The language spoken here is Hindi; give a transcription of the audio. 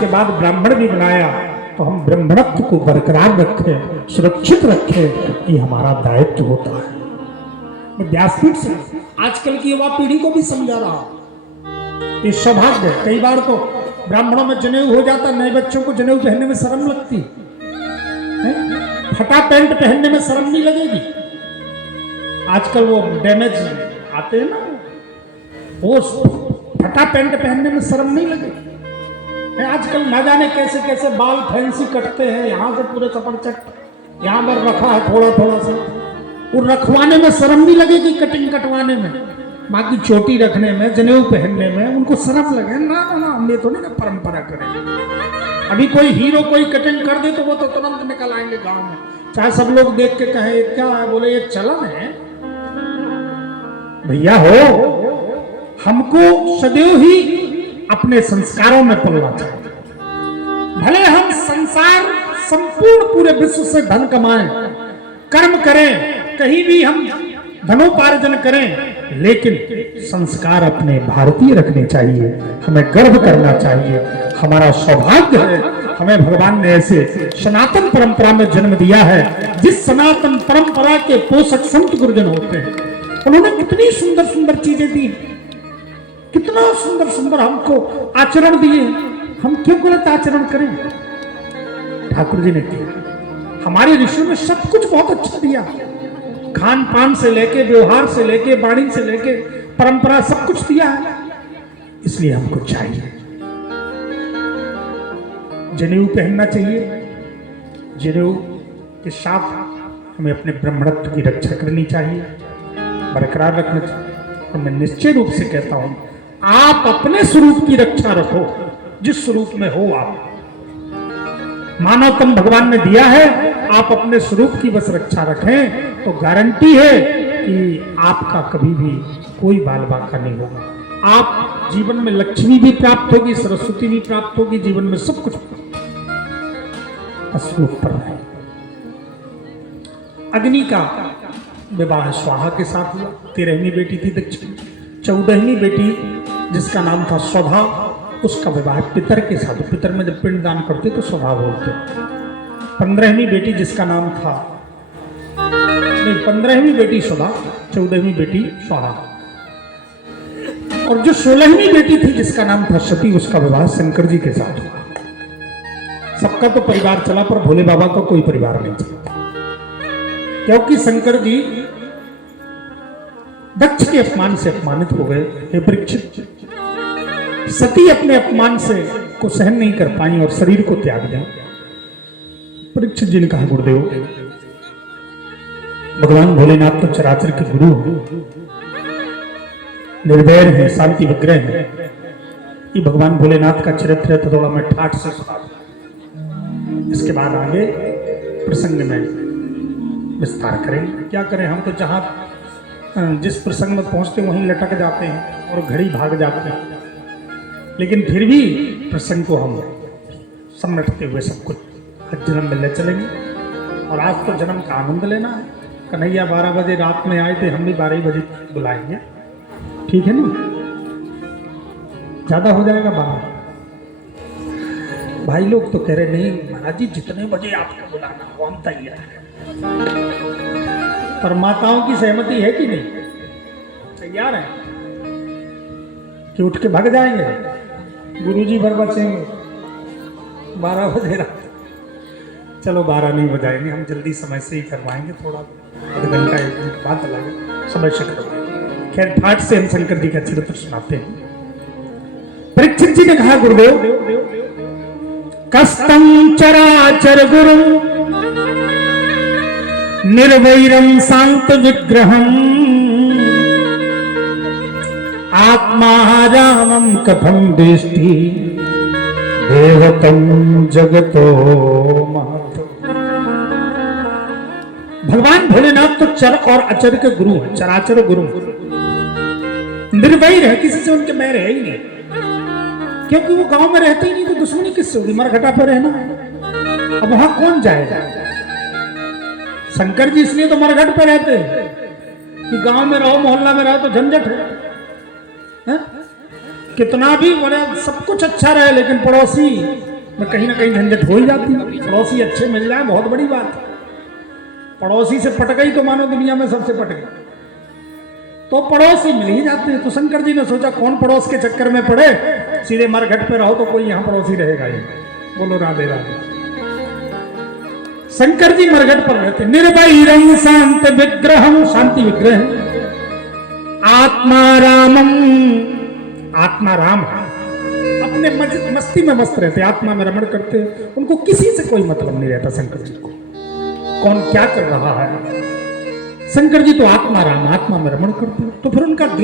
के बाद ब्राह्मण भी बनाया, तो हम ब्राह्मणत्व को बरकरार रखें, सुरक्षित रखें, ये हमारा दायित्व होता है। मैं व्यासपीठ से आजकल की युवा पीढ़ी को भी समझा रहा हूं, ये सौभाग्य है। कई बार तो ब्राह्मणों में जनेऊ हो जाता, नए बच्चों को जनेऊ पहनने में शर्म लगती है, फटा पैंट पहनने में शर्म नहीं लगेगी। आजकल वो डैमेज आते हैं ना, वो फटा पैंट पहनने में शर्म नहीं लगेगी। आजकल ना जाने कैसे कैसे बाल फैंसी कटते हैं, यहाँ से पूरे चपड़चट, यहाँ पर रखा है थोड़ा थोड़ा सा, वो रखवाने में शर्म नहीं लगेगी, कटिंग कटवाने में, बाकी चोटी रखने में, जनेऊ पहनने में उनको शर्म लगे। ना ना ना, हम ये तो नहीं ना परंपरा करें। अभी कोई हीरो कोई कटिंग कर दे तो वो तो तुरंत निकल आएंगे गांव में, चाहे सब लोग देख के कहें ये क्या है, बोले ये चलन है। भैया हो, हमको सदैव ही अपने संस्कारों में पलना चाहिए। भले हम संसार संपूर्ण पूरे विश्व से धन कमाएं, कर्म करें, कहीं भी हम धनोपार्जन करें, लेकिन संस्कार अपने भारतीय रखने चाहिए। हमें गर्व करना चाहिए, हमारा सौभाग्य है, हमें भगवान ने ऐसे सनातन परंपरा में जन्म दिया है, जिस सनातन परंपरा के पोषक संत गुरुजन होते हैं। उन्होंने कितनी सुंदर सुंदर चीजें दी, कितना सुंदर सुंदर हमको आचरण दिए, हम क्यों गलत आचरण करें? ठाकुर जी ने किया, हमारे ऋषियों ने सब कुछ बहुत अच्छा दिया, खान पान से लेके, व्यवहार से लेके, वाणी से लेके, परंपरा सब कुछ दिया है। इसलिए हमको चाहिए जनेऊ पहनना चाहिए, जनेऊ के साथ हमें अपने ब्रह्मणत्व की रक्षा करनी चाहिए, बरकरार रखना चाहिए। और मैं निश्चय रूप से कहता हूं, आप अपने स्वरूप की रक्षा रखो, जिस स्वरूप में हो आप। मानव तन भगवान ने दिया है, आप अपने स्वरूप की बस रक्षा रखें तो गारंटी है कि आपका कभी भी कोई बाल बांका नहीं होगा। आप जीवन में लक्ष्मी भी प्राप्त होगी, सरस्वती भी प्राप्त होगी, जीवन में सब कुछ स्वरूप पर है। अग्नि का विवाह स्वाहा के साथ हुआ, 13वीं बेटी थी दक्षिण, 14वीं बेटी जिसका नाम था स्वधा, उसका विवाह पितर के साथ, पितर में जब पिंड दान करते तो स्वधा बोलते। 15वीं बेटी जिसका नाम था, नहीं 15वीं बेटी स्वधा, 14वीं बेटी स्वाहा, और जो 16वीं बेटी थी जिसका नाम था सती, उसका विवाह शंकर जी के साथ हुआ। सबका तो परिवार चला, पर भोले बाबा का कोई परिवार नहीं चला, क्योंकि शंकर जी दक्ष के अपमान से अपमानित हो गए। हे परीक्षित, सती अपने अपमान से को सहन नहीं कर पाई और शरीर को त्याग दिया। परीक्षित जी ने कहा, गुरुदेव, भगवान भोलेनाथ तो चराचर के गुरु निर्वैर है, शांति विग्रह है, ये भगवान भोलेनाथ का चरित्र है, तो थोड़ा मैं ठाठ से सुना। इसके बाद आगे प्रसंग में विस्तार करेंगे। क्या करें, हम तो जहां जिस प्रसंग में पहुंचते वहीं लटक जाते हैं और घड़ी भाग जाते हैं, लेकिन फिर भी प्रसंग को हम समेटते हुए सब कुछ जन्म में ले चलेंगे। और आज तो जन्म का आनंद लेना है। कन्हैया 12 बजे रात में आए थे, हम भी 12 बजे बुलाएंगे, ठीक है ना? ज्यादा हो जाएगा 12। भाई लोग तो कह रहे नहीं महाराज जी, जितने बजे आपको बुलाना हो हम तैयार हैं। पर माताओं की सहमति है कि नहीं? तैयार है कि उठ के भाग जाएंगे? गुरुजी भर बचेंगे 12 बजे रात? चलो 12 नहीं बजाएंगे, हम जल्दी समय से ही करवाएंगे, थोड़ा आधा घंटा एक घंटा बाद लगे, समय से करवाएंगे। खैर, ठाठ से हम शंकर जी का चरित्र सुनाते हैं। परीक्षित जी ने कहा, गुरुदेव, कस्तम चराचर गुरु निर्वैरम शांत विग्रहम आत्मा रामम कथम दृष्टि देवतम जगतो महत। भगवान भोलेनाथ तो चर और अचर के गुरु है, चराचर गुरु, निर्वैर है, किसी से उनके मैर है ही नहीं, क्योंकि वो गांव में रहते ही नहीं, तो दुश्मनी किससे होगी? मरघटा पर रहना है, अब वहां कौन जाएगा? शंकर जी इसलिए तो मरघट पे रहते हैं कि गांव में रहो, मोहल्ला में रहो तो झंझट है, कितना भी बड़े सब कुछ अच्छा रहे लेकिन पड़ोसी में कहीं ना कहीं झंझट हो ही जाती है। पड़ोसी अच्छे मिल जाए बहुत बड़ी बात है। पड़ोसी से पट गई तो मानो दुनिया में सबसे पट गई। तो पड़ोसी मिल ही जाते हैं। तो शंकर जी ने सोचा कौन पड़ोस के चक्कर में पड़े, सीधे मरघट पे रहो तो कोई यहाँ पड़ोसी रहेगा ही। बोलो राधे राधे। शंकर जी मरघट पर रहते। निर्वैरम शांत विग्रहम, शांति विग्रह, आत्मा रामम, आत्मा राम, अपने मस्ती में मस्त रहते, आत्मा में रमण करते। उनको किसी से कोई मतलब नहीं रहता शंकर जी को, कौन क्या कर रहा है। शंकर जी तो आत्मा राम, आत्मा में रमण करते। तो फिर उनका